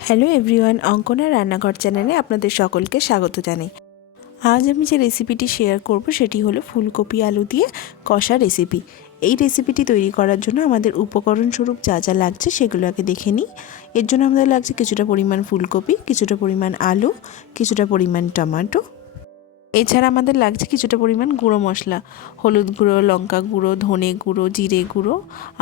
Hello everyone, Ankana রান্নাঘর চ্যানেলে আপনাদের সকলকে স্বাগত জানাই। আজ আমি যে রেসিপিটি শেয়ার করব সেটি হলো ফুলকপি আলু দিয়ে কষা রেসিপি। এই রেসিপিটি তৈরি করার জন্য আমাদের উপকরণ স্বরূপ যা যা লাগছে সেগুলো আগে দেখে নিই। এর জন্য আমাদের লাগছে কিছুটা পরিমাণ ফুলকপি, কিছুটা পরিমাণ আলু, কিছুটা পরিমাণ টমেটো। এছাড়া আমাদের লাগছে কিছুটা পরিমাণ গুঁড়ো মশলা, হলুদ গুঁড়ো, লঙ্কা গুঁড়ো, ধনে গুঁড়ো, জিরে গুঁড়ো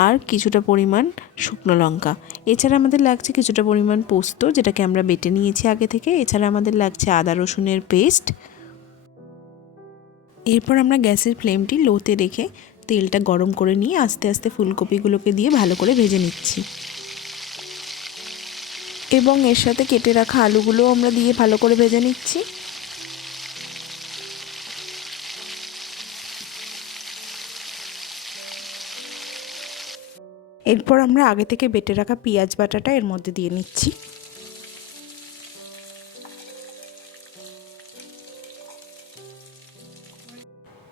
আর কিছুটা পরিমাণ শুকনো লঙ্কা। এছাড়া আমাদের লাগছে কিছুটা পরিমাণ পোস্ত, যেটাকে আমরা বেটে নিয়েছি আগে থেকে। এছাড়া আমাদের লাগছে আদা রসুনের পেস্ট। এরপর আমরা গ্যাসের ফ্লেমটি লোতে রেখে তেলটা গরম করে নিয়ে আস্তে আস্তে ফুলকপিগুলোকে দিয়ে ভালো করে ভেজে নিচ্ছি এবং এর সাথে কেটে রাখা আলুগুলোও আমরা দিয়ে ভালো করে ভেজে নিচ্ছি। এরপর আমরা আগে থেকে বেটে রাখা পেঁয়াজ বাটাটা এর মধ্যে দিয়ে নিচ্ছি।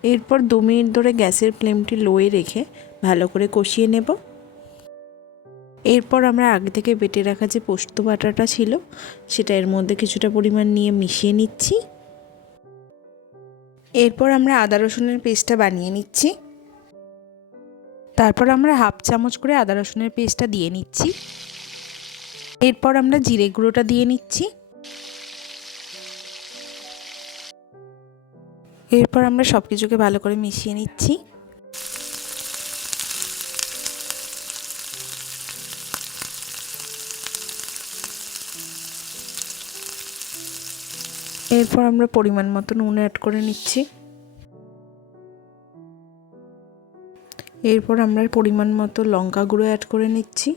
এরপর 2 মিনিট ধরে গ্যাসের ফ্লেমটি লোয়ে রেখে ভালো করে কষিয়ে নেব। এরপর আমরা আগে থেকে বেটে রাখা যে পোস্ত বাটাটা ছিল সেটা এর মধ্যে কিছুটা পরিমাণ নিয়ে মিশিয়ে নিচ্ছি। এরপর আমরা আদা রসুনের পেস্টটা বানিয়ে নিচ্ছি। তারপর আমরা হাফ চামচ করে আদা রসুনের পেস্টটা দিয়ে নিচ্ছি। এরপর আমরা জিরে গুঁড়োটা দিয়ে নিচ্ছি। এরপর আমরা সব কিছুকে ভালো করে মিশিয়ে নিচ্ছি। এরপর আমরা পরিমাণ মতো নুন অ্যাড করে নিচ্ছি। এরপর আমরা পরিমাণ মতো লঙ্কা গুঁড়ো অ্যাড করে নিচ্ছি।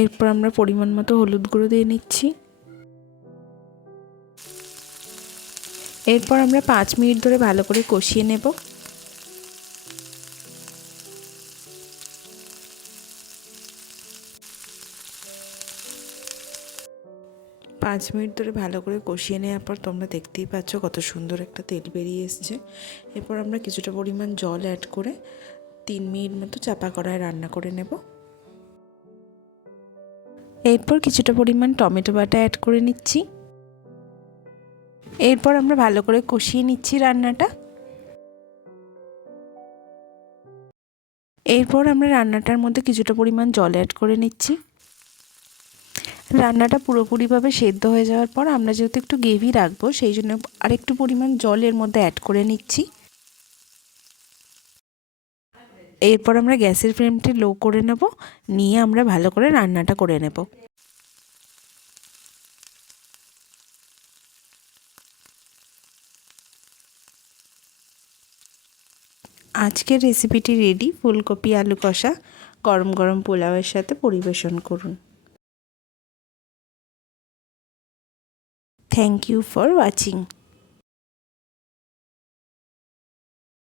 এরপর আমরা পরিমাণ মতো হলুদ গুঁড়ো দিয়ে নিচ্ছি। এরপর আমরা 5 মিনিট ধরে ভালো করে কষিয়ে নেব। পাঁচ মিনিট ধরে ভালো করে কষিয়ে নেওয়ার পর তোমরা দেখতেই পাচ্ছ কত সুন্দর একটা তেল বেরিয়ে এসছে। এরপর আমরা কিছুটা পরিমাণ জল অ্যাড করে 3 মিনিট মতো চাপা কড়ায় রান্না করে নেব। এরপর কিছুটা পরিমাণ টমেটো বাটা অ্যাড করে নিচ্ছি। এরপর আমরা ভালো করে কষিয়ে নিচ্ছি রান্নাটা। এরপর আমরা রান্নাটার মধ্যে কিছুটা পরিমাণ জল অ্যাড করে নিচ্ছি। রান্নাটা পুরোপুরিভাবে সেদ্ধ হয়ে যাওয়ার পর আমরা যেহেতু একটু গ্রেভি রাখবো সেই জন্য আরেকটু পরিমাণ জল এর মধ্যে অ্যাড করে নিচ্ছি। এরপর আমরা গ্যাসের ফ্লেমটি লো করে নেব, নিয়ে আমরা ভালো করে রান্নাটা করে নেব। আজকের রেসিপিটি রেডি। ফুলকপি আলু কষা গরম গরম পোলাওয়ের সাথে পরিবেশন করুন। Thank you for watching.